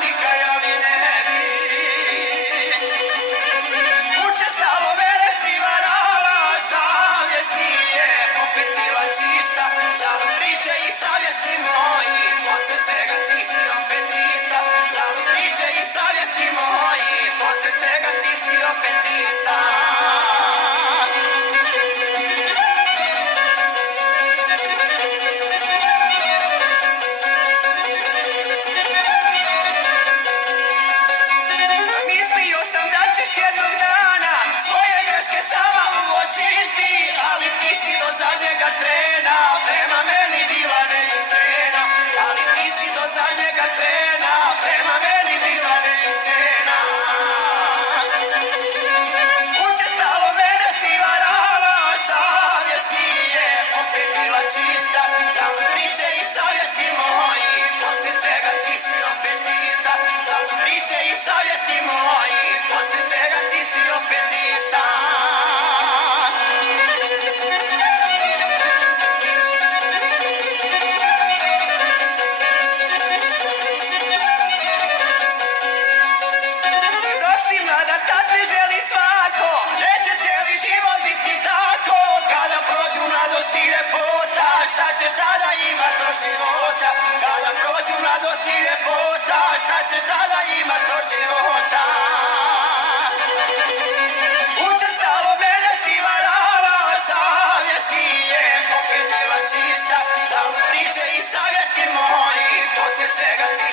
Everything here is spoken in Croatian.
mi kajali ne bi. Učestalo mene si varala, savjest nije opet bila čista. Zalud priče i savjeti moji, posle svega ti si opet ista. Zalud priče i savjeti moji, posle svega ti si opet ista. Jednog dana svoje greške sama uočiti, ali ti si do zadnjega trena prema meni bila neiskrena. Ali ti si do zadnjega trena prema meni bila neiskrena. Učestalo mene si varala, savjest nije opet bila čista. Zalud priče i savjeti moji, posle svega ti si opet ista. Zalud priče i savjeti moji, posle svega ti si opet ista. Dok si mlada tad ne želi svako, neće cijeli život biti tako. Kada prođu mladost i ljepota, šta ćeš tada imat do života? Kada prođu mladost i ljepota, šta ćeš tada imat do života? Učestalo mene si varala, savjest nije opet bila čista. Zalud priče i savjeti moji, posle svega ti